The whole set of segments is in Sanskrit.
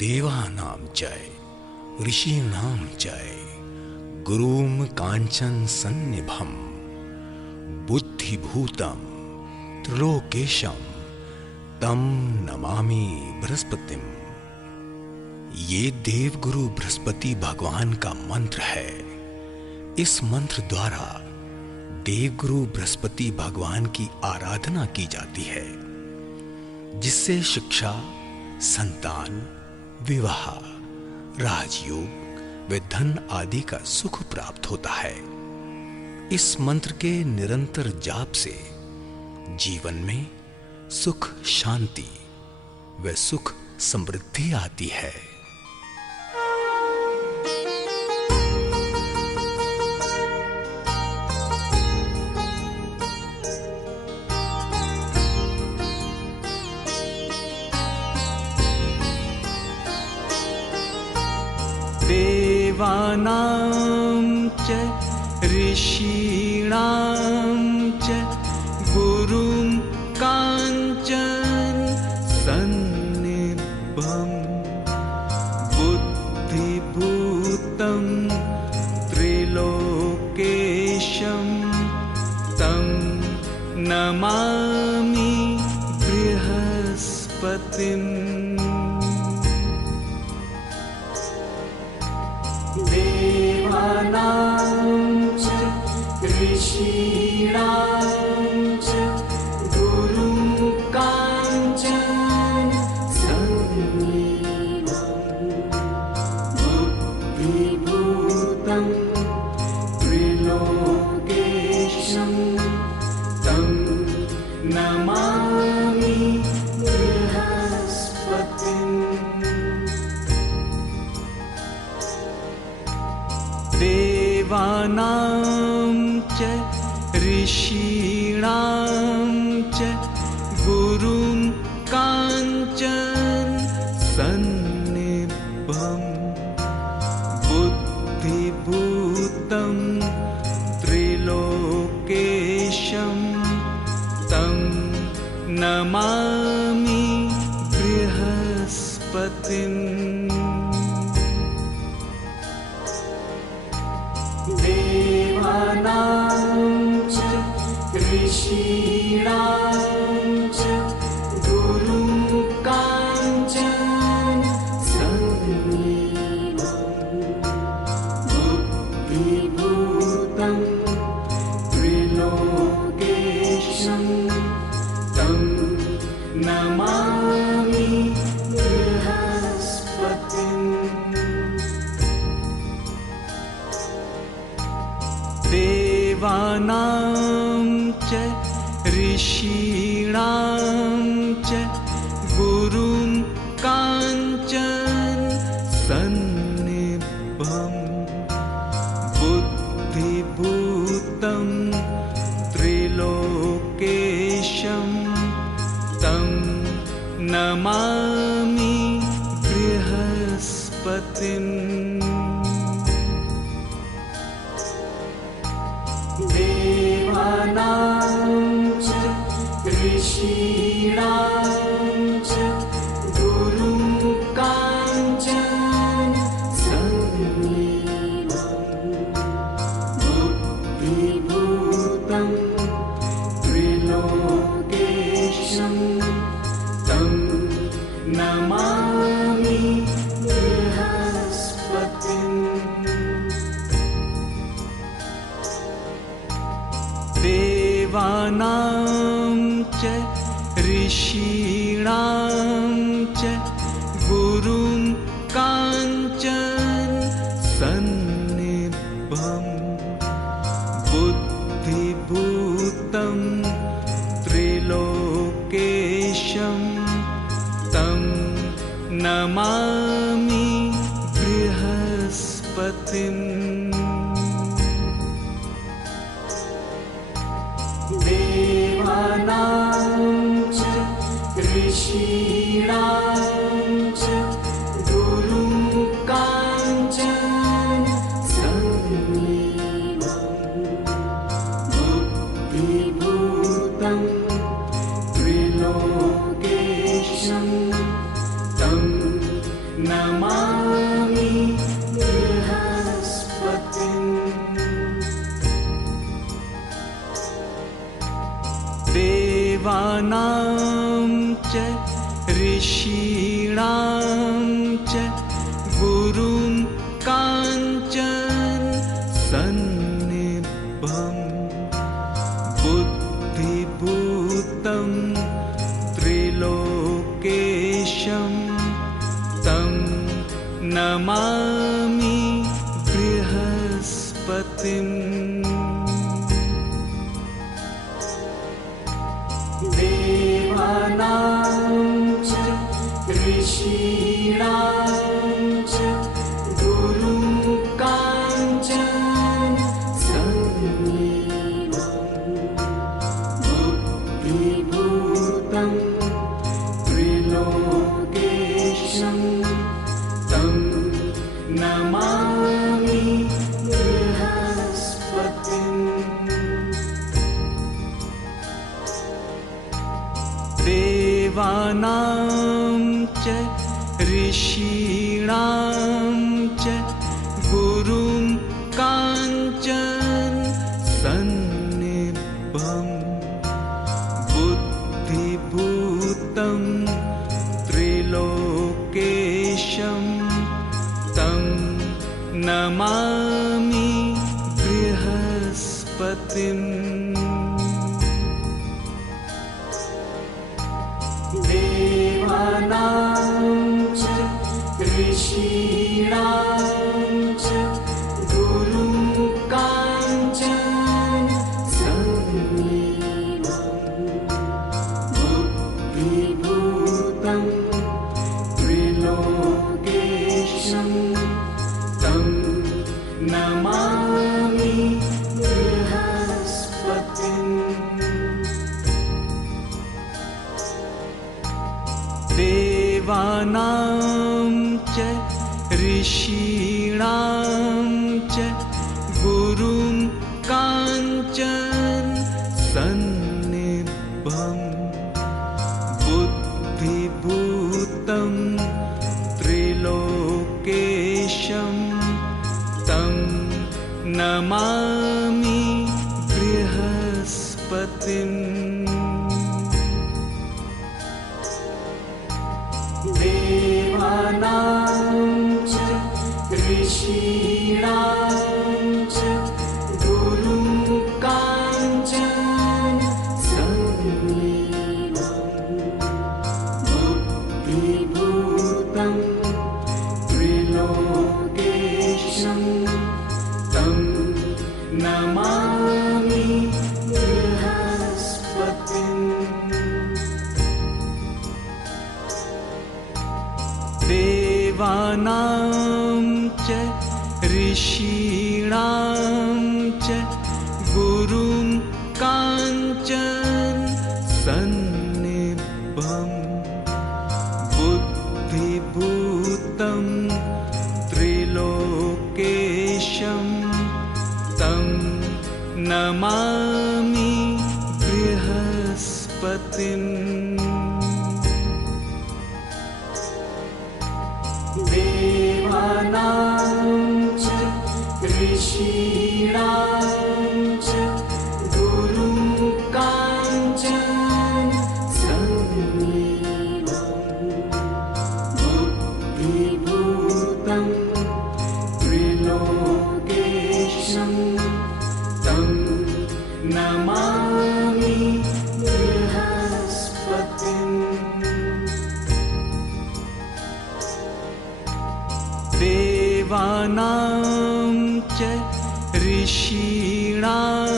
देवानां जय ऋषीणां जय गुरुं कांचन सन्निभं बुद्धिभूतं त्रिलोकेशं तं नमामि बृहस्पतिम्। ये देवगुरु बृहस्पति भगवान का मंत्र है। इस मंत्र द्वारा देवगुरु बृहस्पति भगवान की आराधना की जाती है, जिससे शिक्षा, संतान, विवाह, राजयोग व धन आदि का सुख प्राप्त होता है। इस मंत्र के निरंतर जाप से जीवन में सुख, शांति व सुख समृद्धि आती है। देवानां च ऋषीणां च गुरुं काञ्चन सन्निभं बुद्धिभूतं त्रिलोकेशं तं नमामि बृहस्पतिम्। देवानां च ऋषीणां च गुरुं काञ्चन सन्निभं बुद्धिभूतं त्रिलोकेशं तं नमामि बृहस्पतिम्। देवानां च ऋषीणां च गुरुं काञ्चन सन्निभं बुद्धिभूतं त्रिलोकेशं तं नमामि बृहस्पतिम्। देवानां च ऋषीणां च गुरुं काञ्चन सन्निभं बुद्धिभूतं त्रिलोकेशं तं नमामि बृहस्पतिम्। देवानां च ऋषीणां च गुरुं काञ्चन सन्निभं बुद्धिभूतं त्रिलोकेशं तं नमामि बृहस्पतिम्। देवानां च ऋषीणां च गुरुं काञ्चन सन्निभं बुद्धिभूतं त्रिलोकेशं तं नमामि बृहस्पतिम्। देवानां च ऋषीणां च गुरुं काञ्चन सन्निभं बुद्धिभूतं त्रिलोकेशं तं नमामि बृहस्पतिम्। देवानां च ऋषीणां च गुरुं काञ्चन सन्निभं बुद्धिभूतं त्रिलोकेशं तं च ऋषीणां च गुरुं काञ्चन सन्निभं बुद्धिभूतं त्रिलोकेशं तं नमामि बृहस्पतिम्। देवानां च ऋषीणां च गुरुं काञ्चन सन्निभं बुद्धिभूतं त्रिलोकेशं तं नमामि बृहस्पतिम्। देवानां च ऋषीणां च गुरुं काञ्चन सन्निभं बुद्धिभूतं त्रिलोकेशं तं नमामि बृहस्पतिम्। देवानां च ऋषीणां च गुरुं काञ्चन सन्निभं बुद्धिभूतं त्रिलोकेशं तं नमामि बृहस्पतिम्। देवानां च ऋषीणां च गुरुं काञ्चन सन्निभं बुद्धिभूतं त्रिलोकेशं तं नमामि बृहस्पतिम्। देवानां च ऋषीणां च गुरुं काञ्चन सन्निभं बुद्धिभूतं त्रिलोकेशं तं नमामि बृहस्पतिम्। देवानां च ऋषीणां च गुरुं काञ्चन सन्निभं बुद्धिभूतं त्रिलोकेशं तं नमामि बृहस्पतिम्। देवानां च ऋषीणां च गुरुं काञ्चन सन्निभं बुद्धिभूतं त्रिलोकेशं तं नमामि बृहस्पतिम्। देवानां च ऋषीणां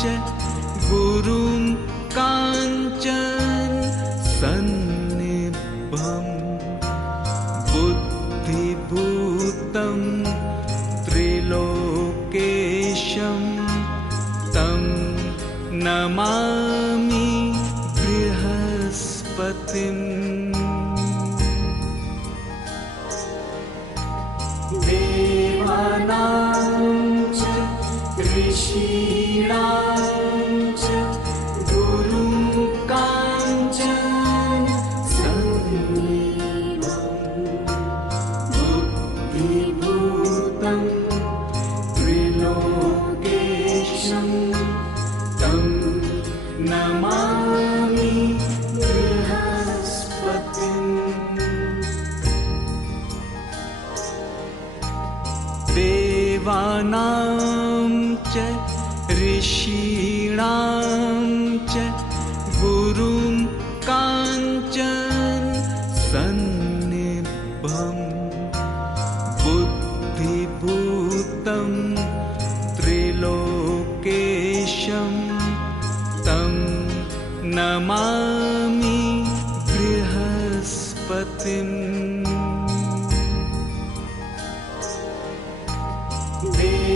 च गुरुं काञ्चन सन्निभं बुद्धिभूतं त्रिलोकेशं तं नमामि बृहस्पतिम्। देवानां च ऋषीणां च गुरुं काञ्चन सन्निभं बुद्धिभूतं त्रिलोकेशं तं नमामि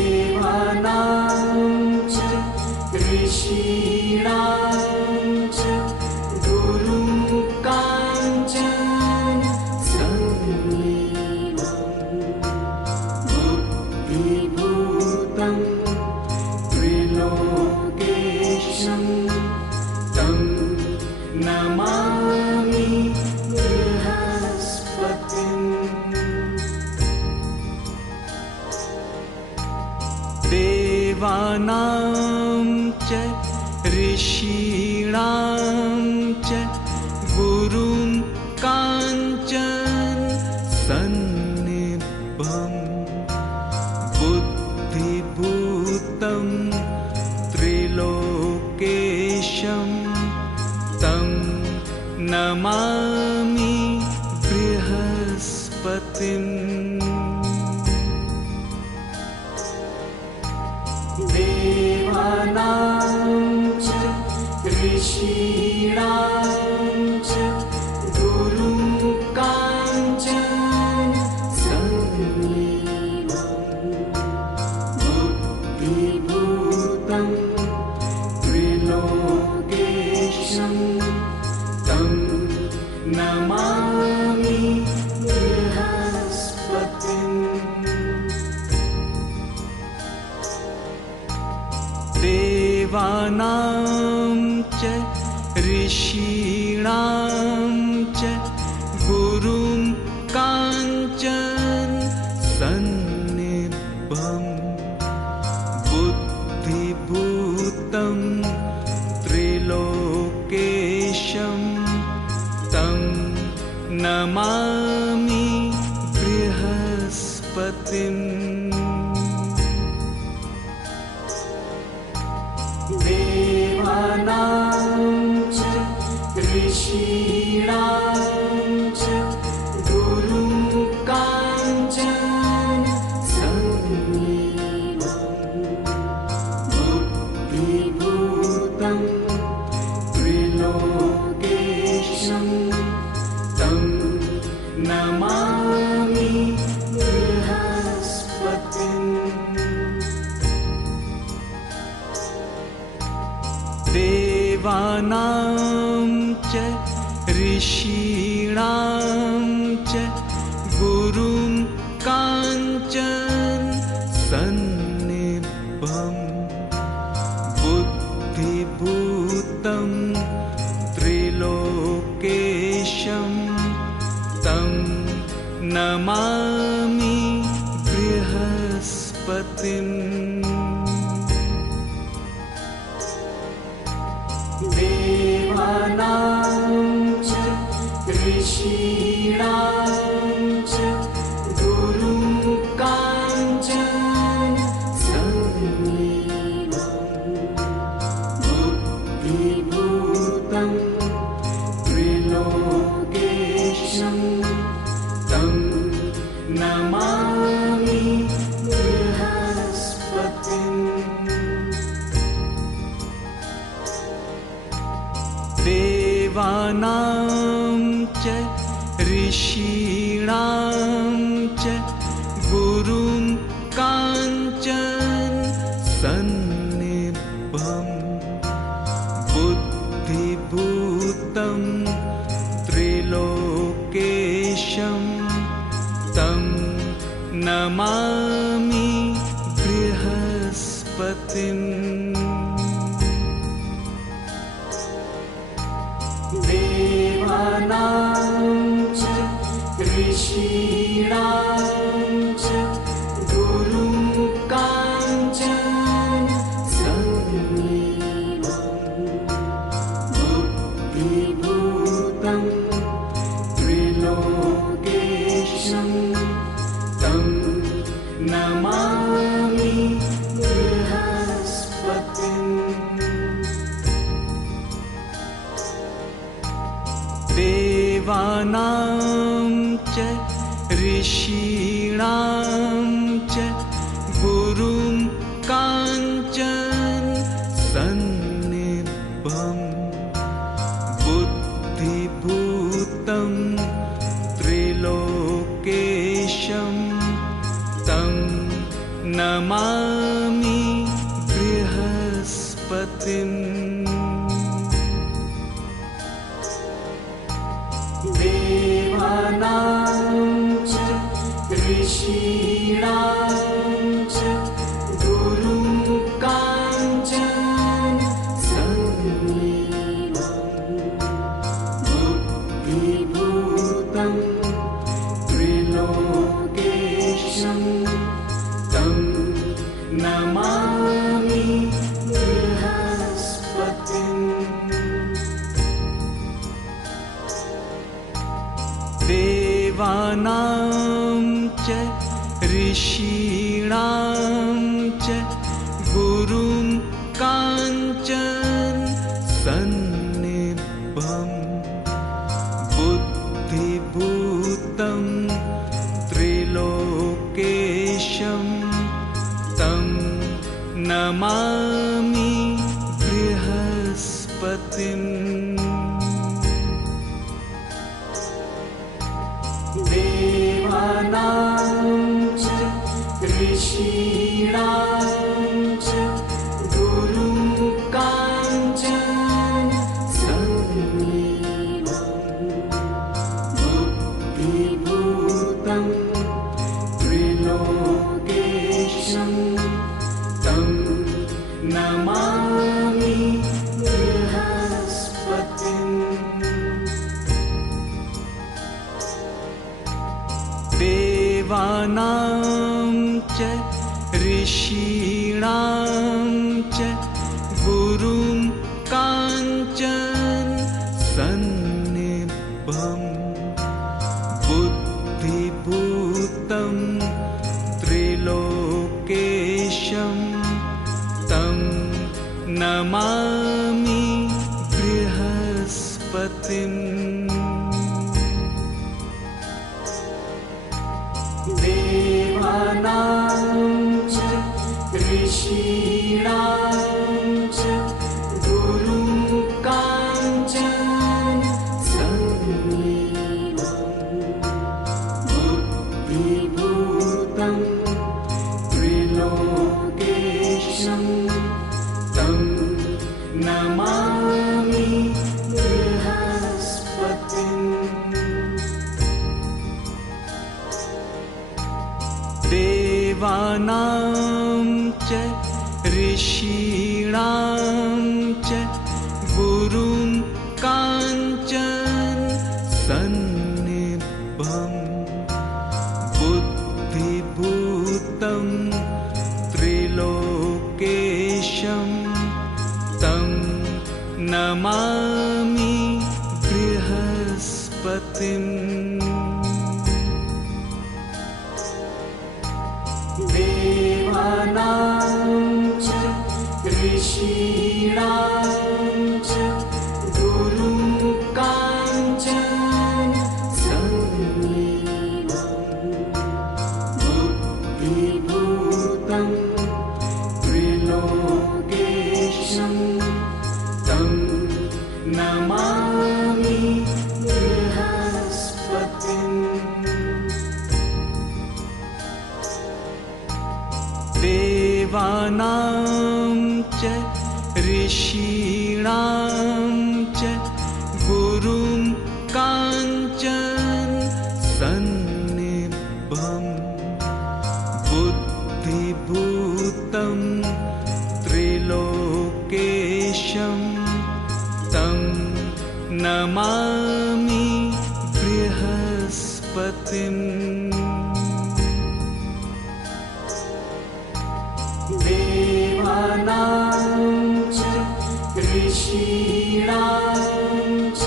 देवानां च ऋषीणां च गुरुं काञ्चन सन्निभं बुद्धिभूतं त्रिलोकेशं तं नमामि बृहस्पतिम्। देवानां च ऋषीणां च गुरुं काञ्चन सन्निभं बुद्धिभूतं त्रिलोकेशं तं नमामि बृहस्पतिम्। देवानां च ऋषीणां च गुरुं काञ्चन सन्निभं बुद्धिभूतं त्रिलोकेशं तं नमामि बृहस्पतिम्। देवानां च ऋषीणां च गुरुं काञ्चन सन्निभं बुद्धिभूतं त्रिलोकेशं तं नमामि बृहस्पतिम्। देवानां च ऋषीणां च गुरुं काञ्चन सन्निभं बुद्धिभूतं त्रिलोकेशं तं नमामि बृहस्पतिम्। देवानां च ऋषीणां च गुरुं काञ्चन सन्निभं बुद्धिभूतं त्रिलोकेशं तं नमामि बृहस्पतिम्। देवानां च ऋषीणां च गुरुं काञ्चन सन्निभं बुद्धिभूतं त्रिलोकेशं तं नमामि बृहस्पतिम्। देवानां च ऋषीणां च गुरुं काञ्चन सन्निभं बुद्धिभूतं त्रिलोकेशं तं नमामि बृहस्पतिम्। देवानां च ऋषीणां च गुरुं काञ्चन सन्निभं बुद्धिभूतं त्रिलोकेशं तं नमामि बृहस्पतिम्। देवानां च ऋषीणां च गुरुं काञ्चन सन्निभं बुद्धिभूतं नमामि बृहस्पतिम् देवानां च ऋषीणां च गुरुं काञ्चन सन्निभं बुद्धिभूतं त्रिलोकेशं तं नमामि बृहस्पतिम् देवानां च ऋषीणां च गुरुं काञ्चन सन्निभं बुद्धिभूतं त्रिलोकेशं तं नमामि बृहस्पतिम् देवानां च ऋषीणां च गुरुं काञ्चन सन्निभं बुद्धिभूतं त्रिलोकेशं तं नमामि बृहस्पतिम् देवानां च ऋषीणां च गुरुं काञ्चन सन्निभं बुद्धिभूतं त्रिलोकेशं तं नमामि बृहस्पतिम् देवानां च ऋषीणां च गुरुं काञ्चन सन्निभं बुद्धिभूतं त्रिलोकेशं तं नमामि बृहस्पतिम् देवानां च ऋषीणां च गुरुं काञ्चन सन्निभं बुद्धिभूतं त्रिलोकेशं तं नमामि बृहस्पतिम् देवानां च ऋषीणां च गुरुं काञ्चन सन्निभं बुद्धिभूतं त्रिलोकेशं तं नमामि बृहस्पतिम् देवानां च ऋषीणां च गुरुं काञ्चन सन्निभं बुद्धिभूतं त्रिलोकेशं तं नमामि बृहस्पतिम् देवानां च ऋषीणां च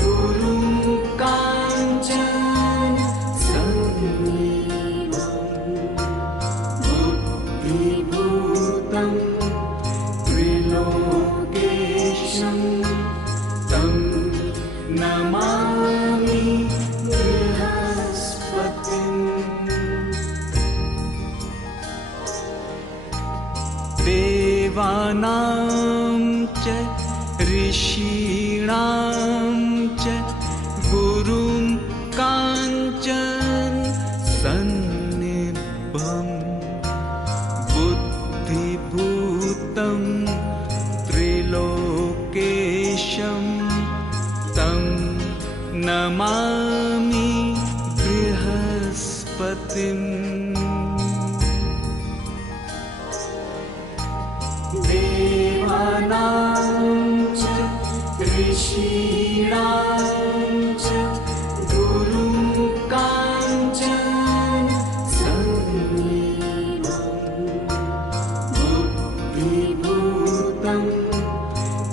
गुरुं काञ्चन सन्निभं बुद्धिभूतं त्रिलोकेशं तं नमामि बृहस्पतिम् देवानां च ऋषीणां च गुरुं काञ्चन सन्निभं नमामि बृहस्पतिम् देवानां च ऋषीणां च गुरुं काञ्चन बुद्धिभूतं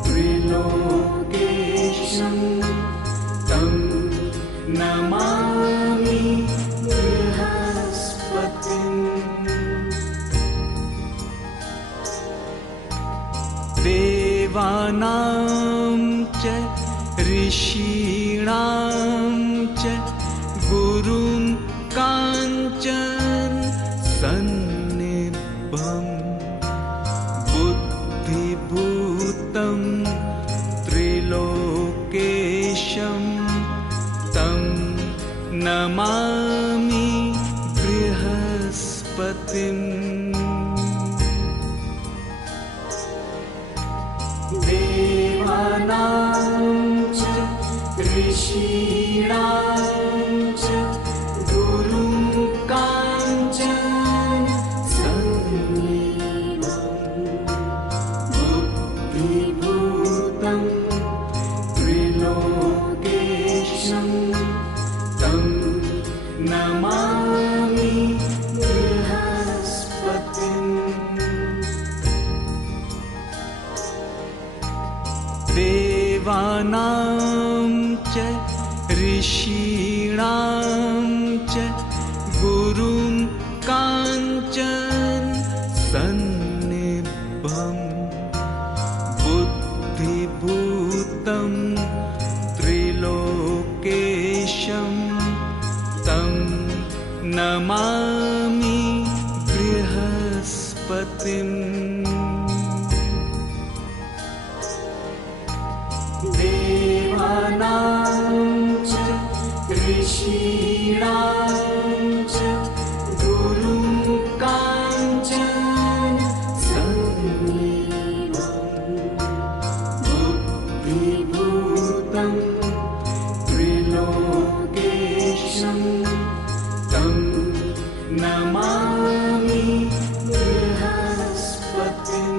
त्रिलोकेशं तं नमामि बृहस्पतिम् देवानां च ऋषीणां च गुरुं काञ्चन सन्निभं बुद्धिभूतं त्रिलोकेशं तं नमामि बृहस्पतिम् देवानां च ऋषीणां च गुरुं काञ्चन सन्निभं बुद्धिभूतं त्रिलोकेशं तं नमामि बृहस्पतिम् देवानां च ऋषीणां च गुरुं काञ्चन सन्निभं बुद्धिभूतं त्रिलोकेशं तं नमामि बृहस्पतिम् देवानां च ऋषीणां च गुरुं काञ्चन सन्निभं बुद्धिभूतं त्रिलोकेशं तं नमामि बृहस्पतिम्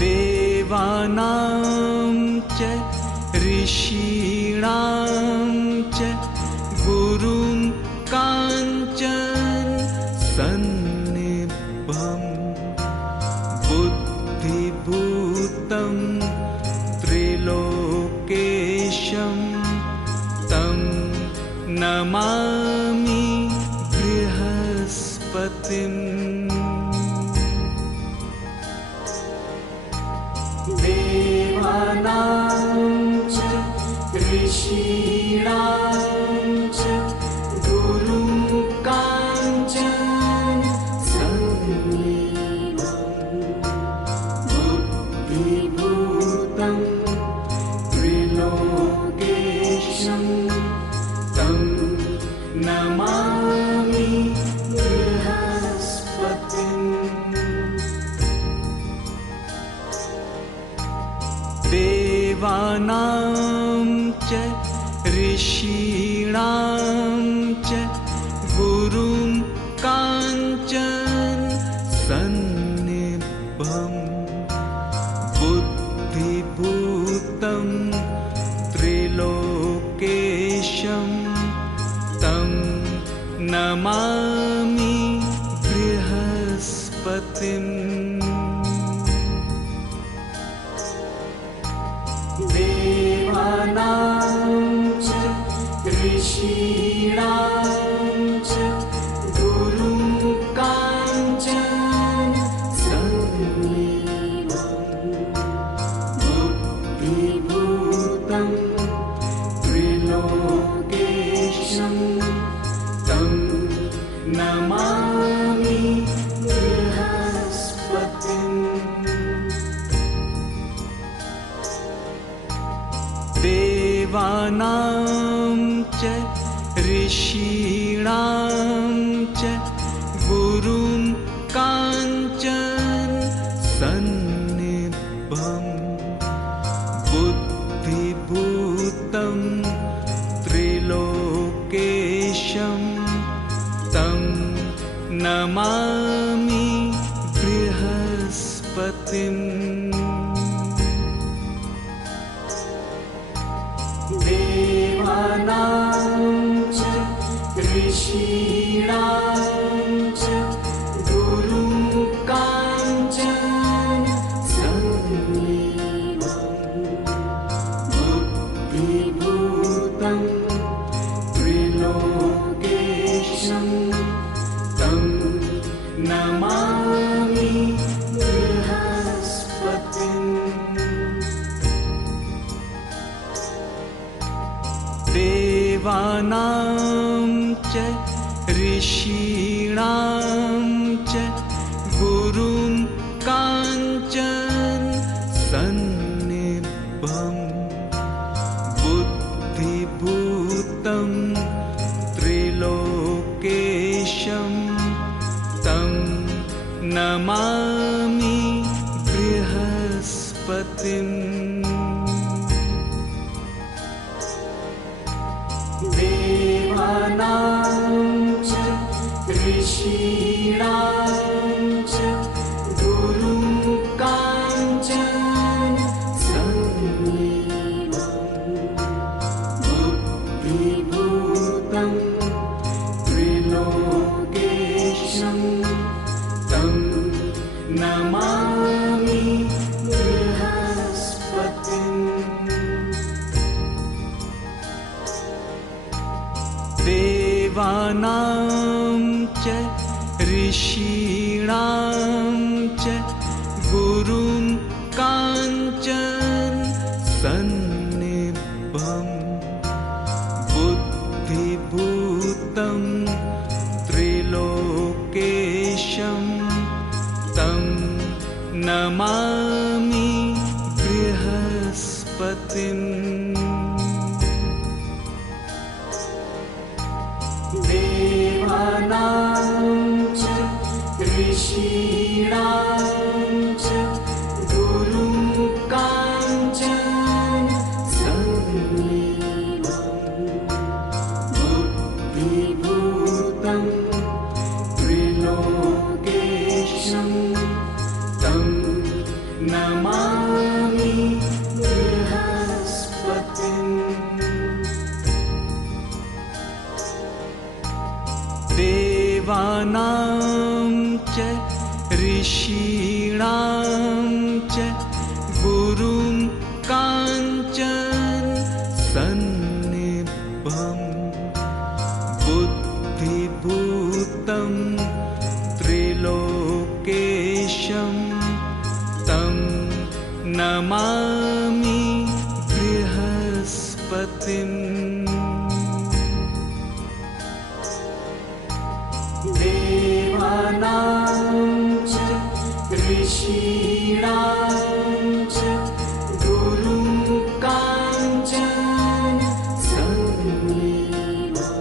देवानां च ऋषीणां च गुरुं काञ्चन सन्निभं बुद्धिभूतं त्रिलोकेशं तं नमामि बृहस्पतिम् देवानां च ऋषीणां च गुरुं काञ्चन सन्निभं बुद्धिभूतं त्रिलोकेशं तं नमामि बृहस्पतिम् देवानां च ऋषीणां च गुरुं काञ्चन सन्निभं बुद्धिभूतं त्रिलोकेशं तं नमामि बृहस्पतिम् देवानां च ऋषीणां च गुरुं काञ्चन सन्निभं बुद्धिभूतं त्रिलोकेशं तं नमामि बृहस्पतिम् देवानां च ऋषीणां च गुरुं काञ्चन सन्निभं ऋषीणां च गुरुं काञ्चन सन्निभं बुद्धिभूतं त्रिलोकेशं तं नमामि बृहस्पतिम्। देवानां च ऋषीणां च गुरुं काञ्चन सन्निभं बुद्धिभूतं त्रिलोकेशं तं नमामि बृहस्पतिम्। देवानां च ऋषीणां च गुरुं काञ्चन सन्निभं बुद्धिभूतं त्रिलोकेशं तं नमामि बृहस्पतिम्। देवानां च ऋषीणां च गुरुं काञ्चन सन्निभं बुद्धिभूतं त्रिलोकेशं तं नमामि बृहस्पतिम्। देवानां च ऋषीणां च गुरुं काञ्चन सन्निभं बुद्धिभूतं त्रिलोकेशं तं नमामि बृहस्पतिम्। देवानां च ऋषीणां च गुरुं काञ्चन सन्निभं बुद्धिभूतं त्रिलोकेशं तं नमामि बृहस्पतिम्। देवानां च ऋषीणां च गुरुं काञ्चन सन्निभं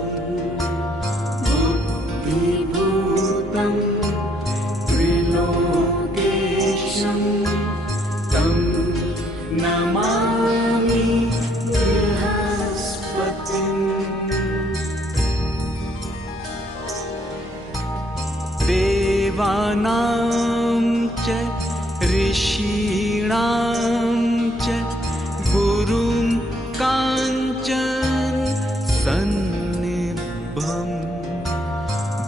बुद्धिभूतं त्रिलोकेशं तं नमामि बृहस्पतिम्। देवानां च ऋषीणां च गुरुं काञ्चन सन्निभं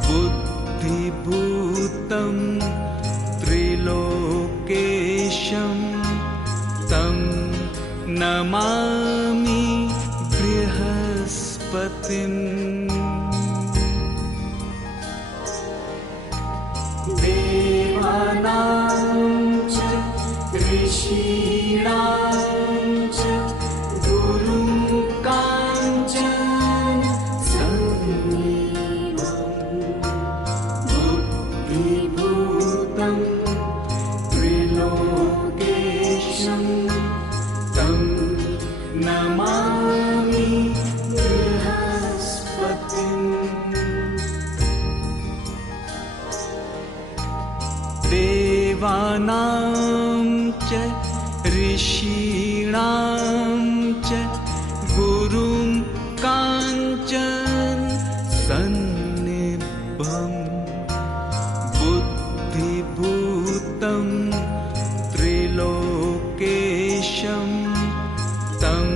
बुद्धिभूतं त्रिलोकेशं तं नमामि बृहस्पतिम्। देवानां च ऋषीणां च गुरुं काञ्चन सन्निभं बुद्धिभूतं त्रिलोकेशं तं नमामि बृहस्पतिम्। देवानां च ऋषीणां च गुरुं काञ्चन सन्निभं बुद्धिभूतं त्रिलोकेशं तं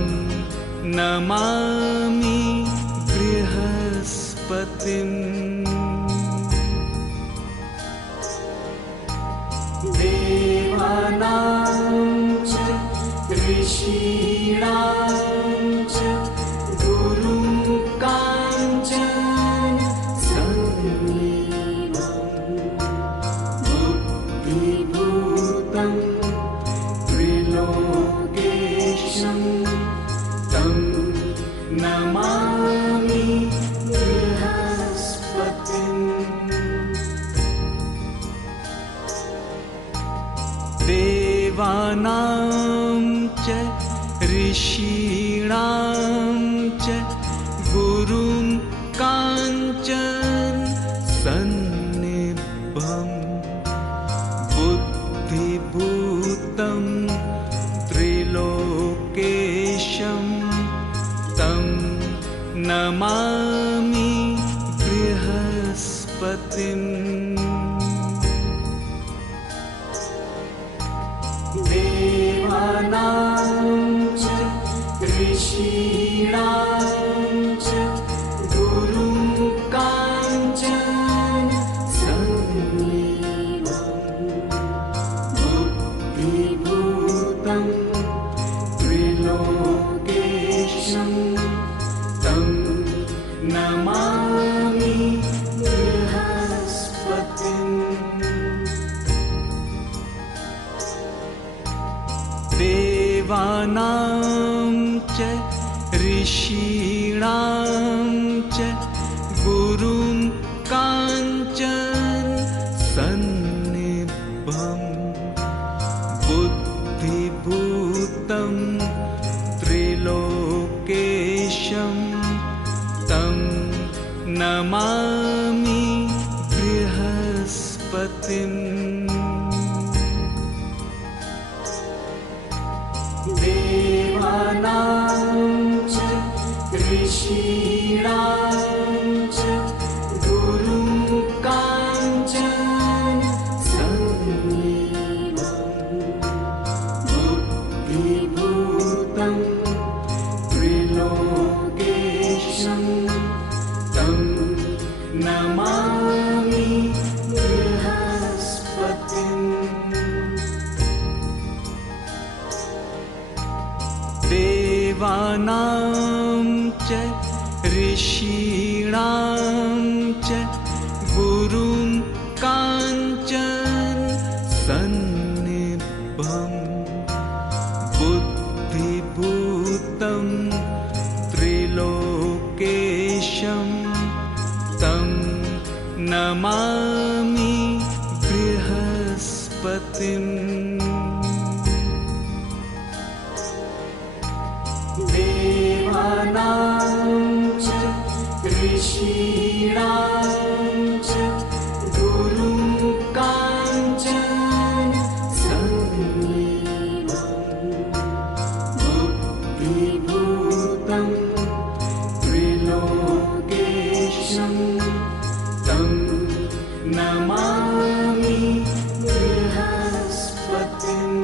नमामि बृहस्पतिम्। देवानां च ऋषीणां च गुरुं काञ्चन सन्निभं बुद्धिभूतं त्रिलोकेशं तं नमामि बृहस्पतिम्। देवानां च ऋषीणां च गुरुं काञ्चन सन्निभं बुद्धिभूतं त्रिलोकेशं तं नमामि बृहस्पतिम्। देवानां च ऋषीणां च गुरुं काञ्चन सन्निभं बुद्धिभूतं त्रिलोकेशं तं नमामि बृहस्पतिम्। देवानां च ऋषीणां च गुरुं काञ्चन सन्निभं बुद्धिभूतं त्रिलोकेशं तं नमामि बृहस्पतिम्। देवानां च ऋषीणां च गुरुं काञ्चन सन्निभं बुद्धिभूतं त्रिलोकेशं तं नमामि बृहस्पतिम्। देवानां च ऋषीणां च गुरुं काञ्चन सन्निभं बुद्धिभूतं त्रिलोकेशं तं नमामि बृहस्पतिम्। देवानां च ऋषीणां च गुरुं काञ्चन सन्निभं बुद्धिभूतं त्रिलोकेशं तं नमामि बृहस्पतिम्।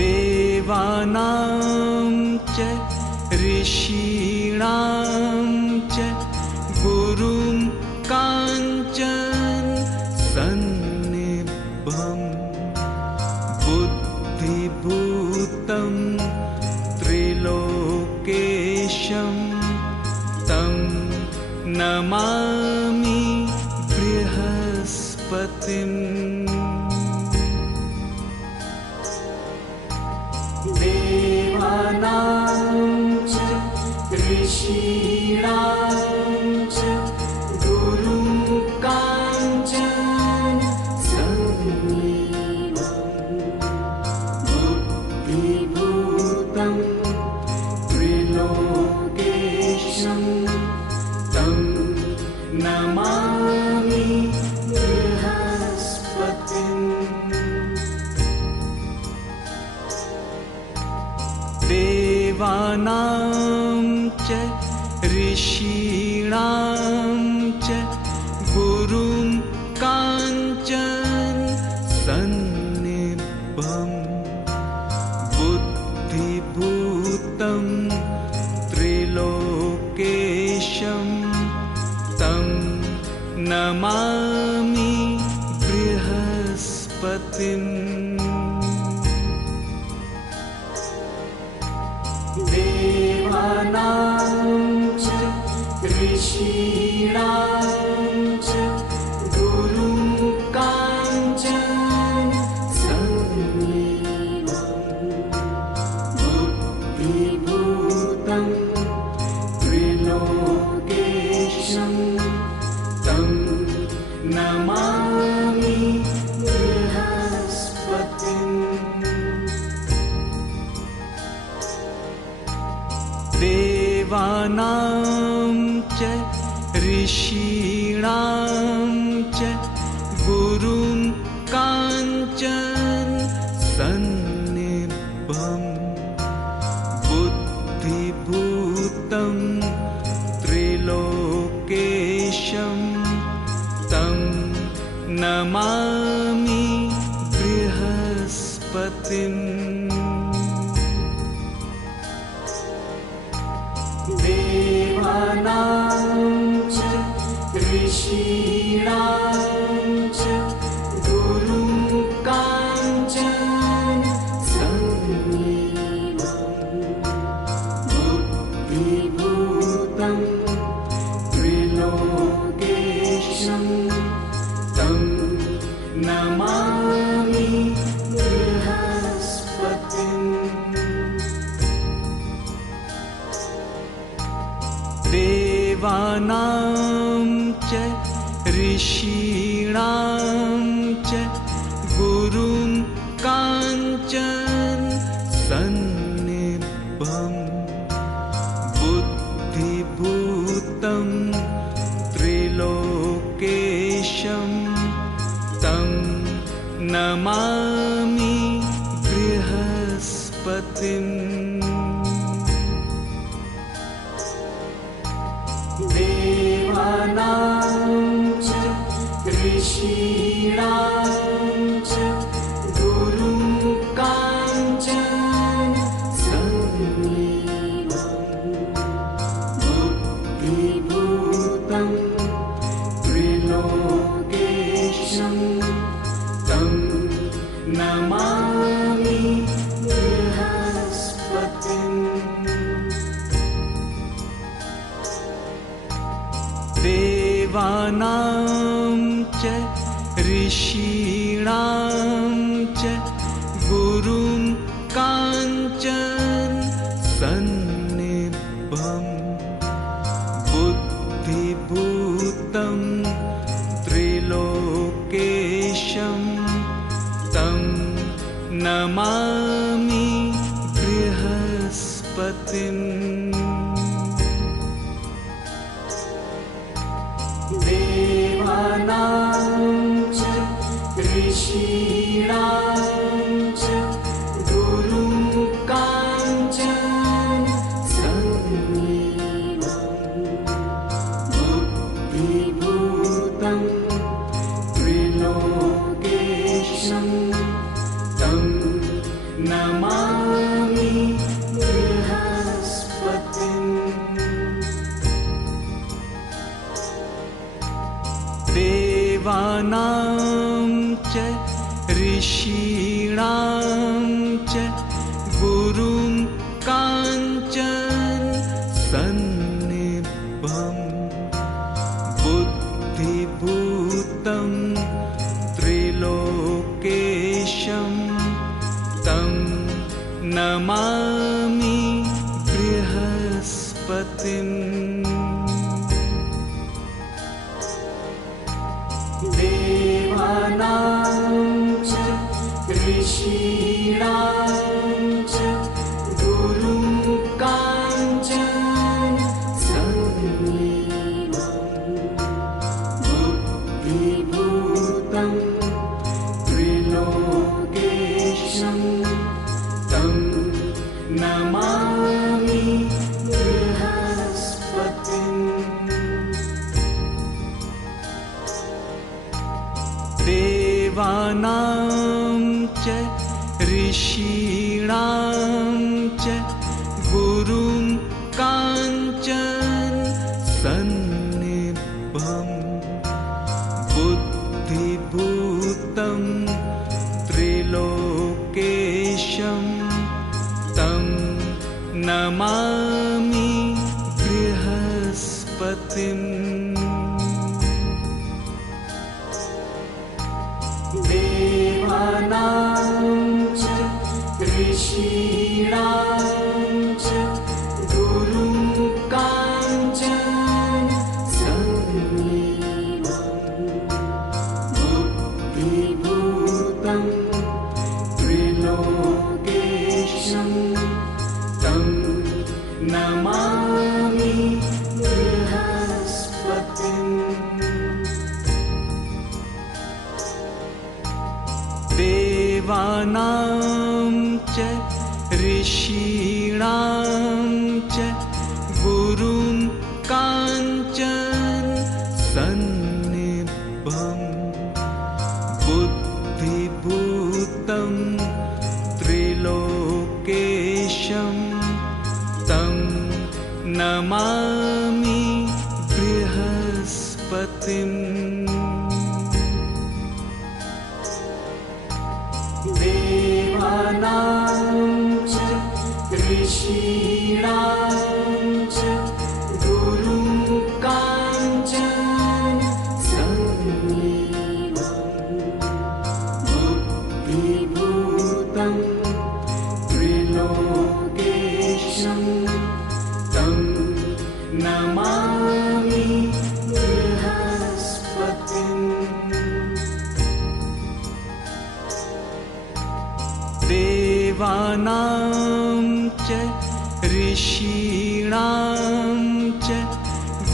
देवानां च ऋषीणां च गुरुं काञ्चन सन्निभं बुद्धिभूतं त्रिलोकेशं तं नमामि बृहस्पतिम्। देवानां च ऋषीणां च गुरुं काञ्चन सन्निभं बुद्धिभूतं त्रिलोकेशं तं नमामि बृहस्पतिम्। देवानां च ऋषीणां च गुरुं काञ्चन सन्निभं बुद्धिभूतं देवानां च ऋषीणां च गुरुं काञ्चन सन्निधं बुद्धिभूतं त्रिलोकेशं तं नमामि बृहस्पतिम्। देवानां च ऋषीणां च गुरुं काञ्चन सन्निभं बुद्धिभूतं त्रिलोकेशं तं नमामि बृहस्पतिम्। देवानां च ऋषीणां च गुरुं काञ्चन सन्निधं बुद्धिभूतं त्रिलोकेशं तं नमामि बृहस्पतिम्। देवानां च ऋषीणां च गुरुं काञ्चन सन्निभं बुद्धिभूतं त्रिलोकेशं तं नमामि बृहस्पतिम्। देवानां च ऋषीणां च गुरुं काञ्चन सन्निधं बुद्धिभूतं त्रिलोकेशं तं नमामि बृहस्पतिम्। देवानां च ऋषीणां च गुरुं काञ्चन सन्निभं बुद्धिभूतं त्रिलोकेशं तं नमामि बृहस्पतिम्। देवानां च ऋषीणां च गुरुं काञ्चन सन्निधं बुद्धिभूतं त्रिलोकेशं तं नमामि बृहस्पतिम्। देवानां च ऋषीणां च गुरुं काञ्चन सन्निभं बुद्धिभूतं त्रिलोकेशं तं नमामि बृहस्पतिम्। देवानां च ऋषीणां च गुरुं काञ्चन सन्निधं बुद्धिभूतं त्रिलोकेशं तं नमामि बृहस्पतिम्। देवानां च ऋषीणां च गुरुं काञ्चन सन्निभं बुद्धिभूतं नमामि बृहस्पतिम् देवानां च ऋषीणां च गुरुं काञ्चन सन्निधं बुद्धिभूतं त्रिलोकेशं तं नमामि बृहस्पतिम् देवानां च ऋषीणां च गुरुं काञ्चन सन्निभं बुद्धिभूतं त्रिलोकेशं तं नमामि बृहस्पतिम् देवानां च ऋषीणां च गुरुं काञ्चन सन्निधं बुद्धिभूतं त्रिलोकेशं तं नमामि बृहस्पतिम् देवानां च ऋषीणां च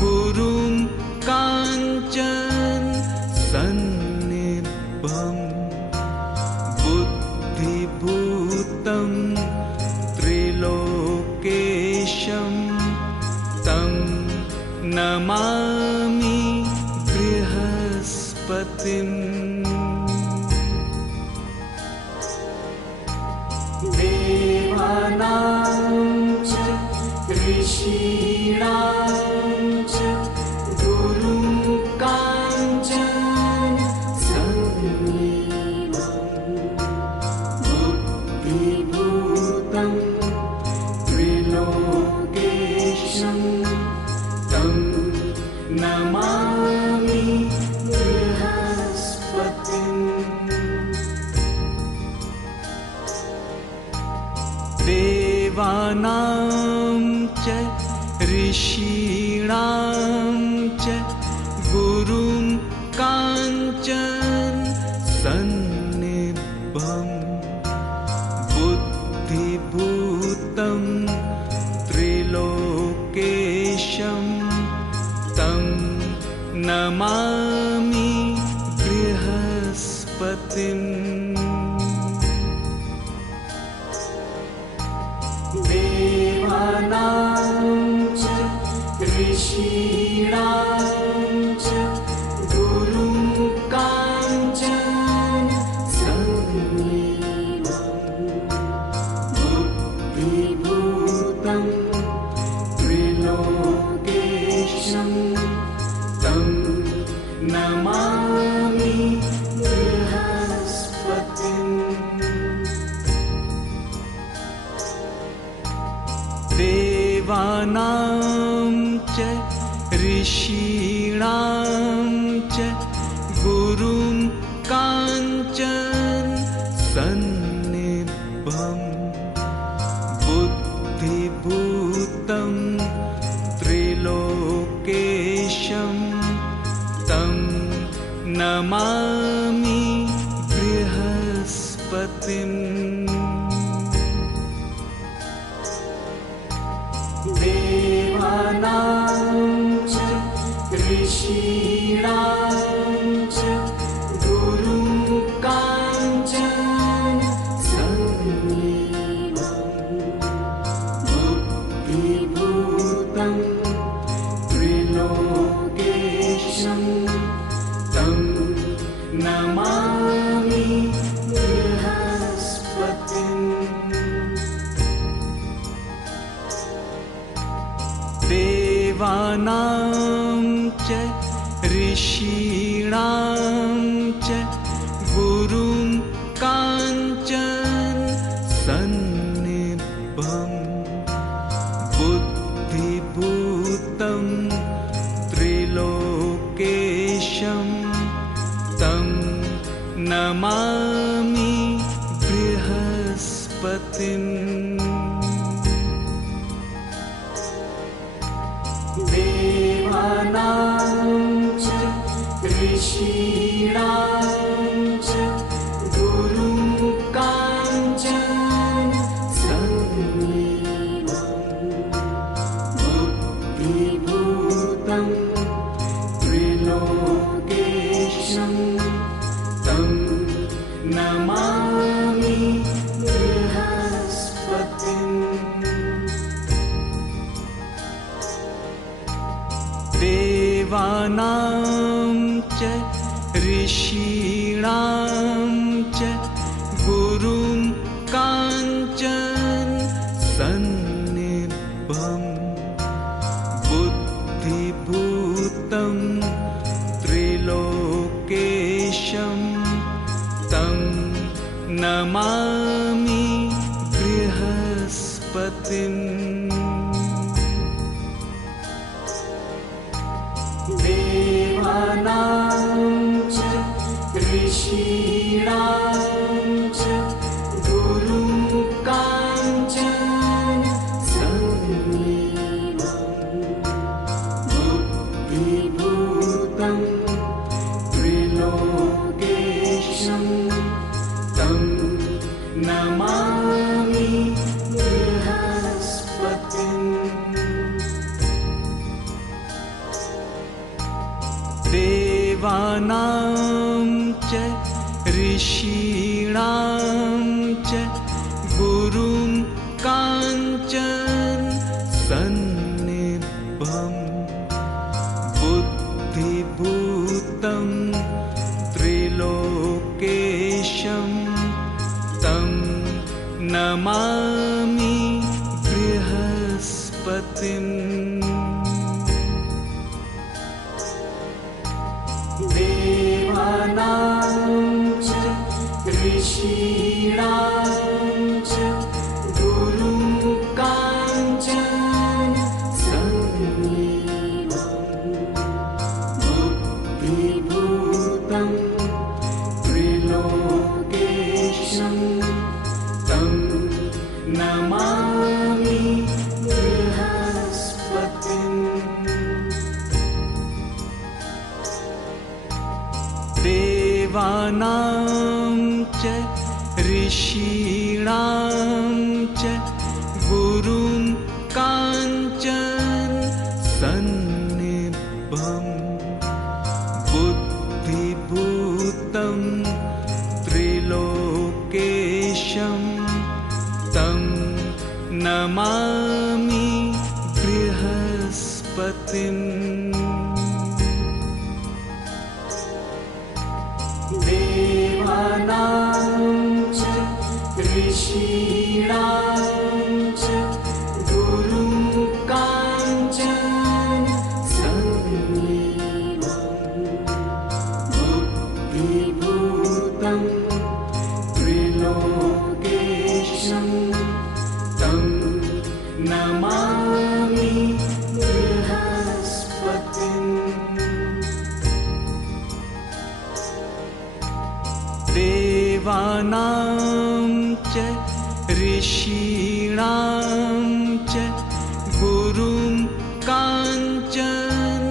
गुरुं काञ्चन सन्निभं बुद्धिभूतं त्रिलोकेशं तं नमामि बृहस्पतिम् देवानां च ऋषीणां च गुरुं काञ्चन सन्निधं बुद्धिभूतं त्रिलोकेशं तं नमामि बृहस्पतिम् देवानां च ऋषीणां च गुरुं काञ्चन सन्निभं बुद्धिभूतं त्रिलोकेशं तं नमामि बृहस्पतिम् देवानां च ऋषीणां च गुरुं काञ्चन सन्निधं बुद्धिभूतं त्रिलोकेशं तं नमामि बृहस्पतिम् देवानां च ऋषीणां च गुरुं काञ्चन सन्निभं बुद्धिभूतं त्रिलोकेशं तं नमामि बृहस्पतिम् देवानां च ऋषीणां च गुरुं काञ्चन सन्निधं बुद्धिभूतं त्रिलोकेशं तं नमामि बृहस्पतिम् देवानां च नमामि बृहस्पतिम् देवानां च ऋषीणां च गुरुं काञ्चन सन्निभं बुद्धिभूतं त्रिलोकेशं तं नमामि बृहस्पतिम् देवानां च ऋषीणां च गुरुं काञ्चन सन्निभं बुद्धिभूतं त्रिलोकेशं तं नमामि बृहस्पतिम् देवानां च ऋषीणां च गुरुं काञ्चन सन्निभं बुद्धिभूतं त्रिलोकेशं तं नमामि बृहस्पतिम् देवानां च ऋषीणां च गुरुं काञ्चन सन्निभं बुद्धिभूतं त्रिलोकेशं तं नमामि बृहस्पतिम् देवानां च ऋषीणां च गुरुं काञ्चन सन्निभं बुद्धिभूतं त्रिलोकेशं तं नमामि बृहस्पतिम् देवानां च ऋषीणां च गुरुं काञ्चन सन्निभं बुद्धिभूतं त्रिलोकेशं तं नमामि बृहस्पतिम् देवानां च ऋषीणां च गुरुं काञ्चन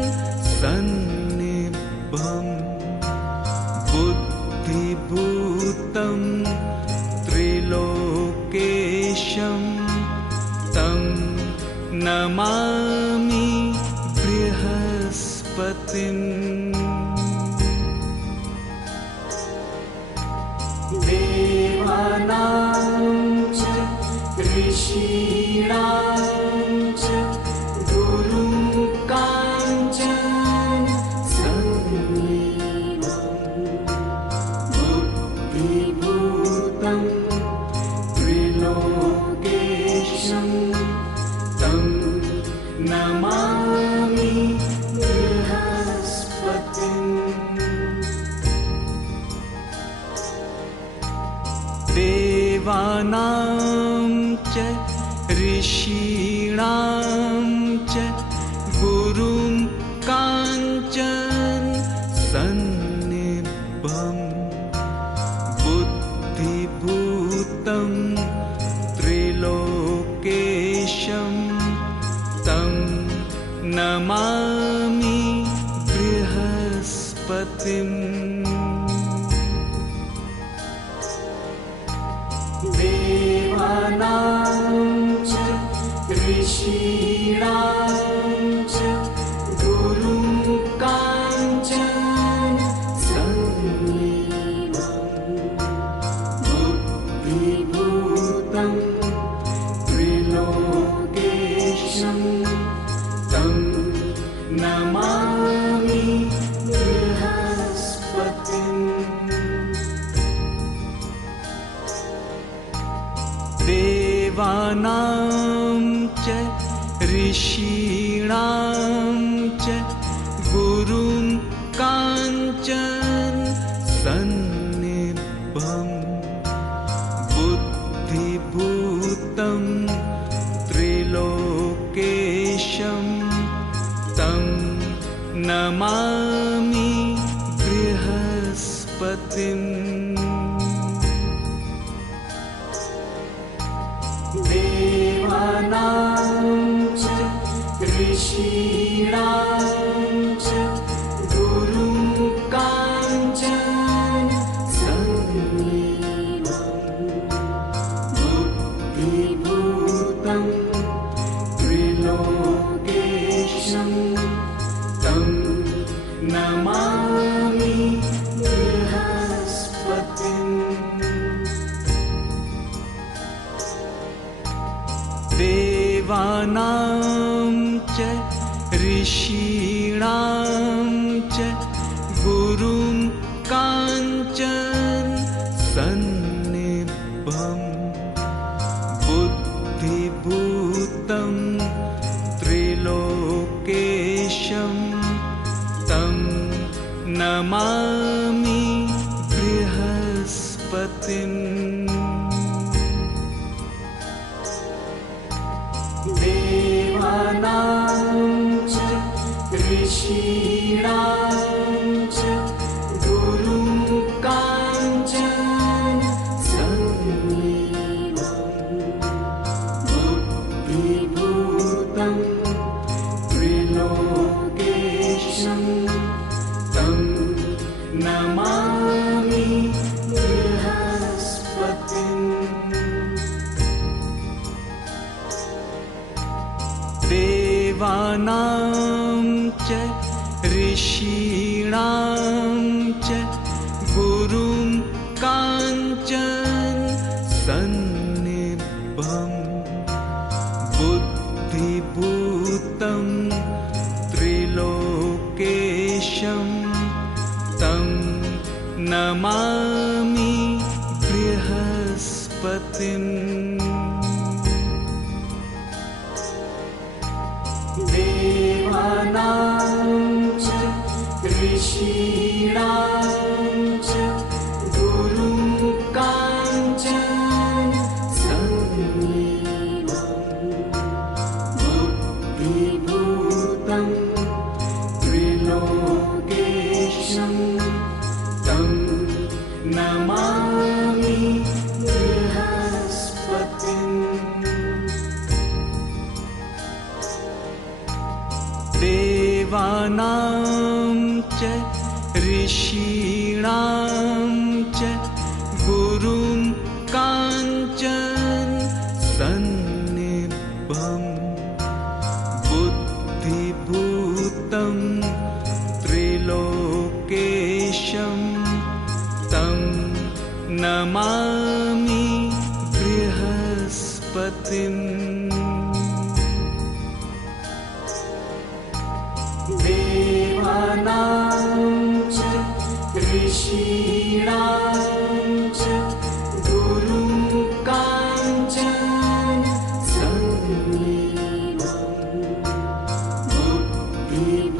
सन्निभं बुद्धिभूतं त्रिलोकेशं तं नमामि बृहस्पतिम् देवानां च ऋषीणां च गुरुं काञ्चन सन्निभं बुद्धिभूतं त्रिलोकेशं तं नमामि बृहस्पतिम् देवानां च ऋषीणां च गुरुं काञ्चन सन्निभं बुद्धिभूतं त्रिलोकेशं तं नमामि बृहस्पतिम् देवानां च ऋषीणां च गुरुं काञ्चन सन्निभं त्रिलोकेशं तं नमामि बृहस्पतिम्। देवानां च ऋषीणां च गुरुं काञ्चन सन्निभं बुद्धिभूतं त्रिलोकेशं तं नमामि बृहस्पतिम्। देवानां च ऋषीणां च गुरुं काञ्चन सन्निभं बुद्धिभूतं त्रिलोकेशं तं नमामि बृहस्पतिम्। देवानां च ऋषीणां च गुरुं काञ्चन सन्निभं बुद्धिभूतं त्रिलोकेशं तं नमामि बृहस्पतिम्। देवानां च ऋषीणां च गुरुं काञ्चन सन्निभं बुद्धिभूतं त्रिलोकेशं तं नमामि बृहस्पतिम्। देवानां च ऋषीणां च गुरुं काञ्चन सन्निभं बुद्धिभूतं त्रिलोकेशं तं नमामि बृहस्पतिम्। देवानां च ऋषीणां च गुरुं काञ्चन सन्निभं बुद्धिभूतं त्रिलोकेशं तं नमामि बृहस्पतिम्। देवानां च ऋषीणां च गुरुं काञ्चन सन्निभं बुद्धिभूतं त्रिलोकेशं तं नमामि बृहस्पतिम्। देवानां च ऋषीणां च गुरुं काञ्चन सन्निभं बुद्धिभूतं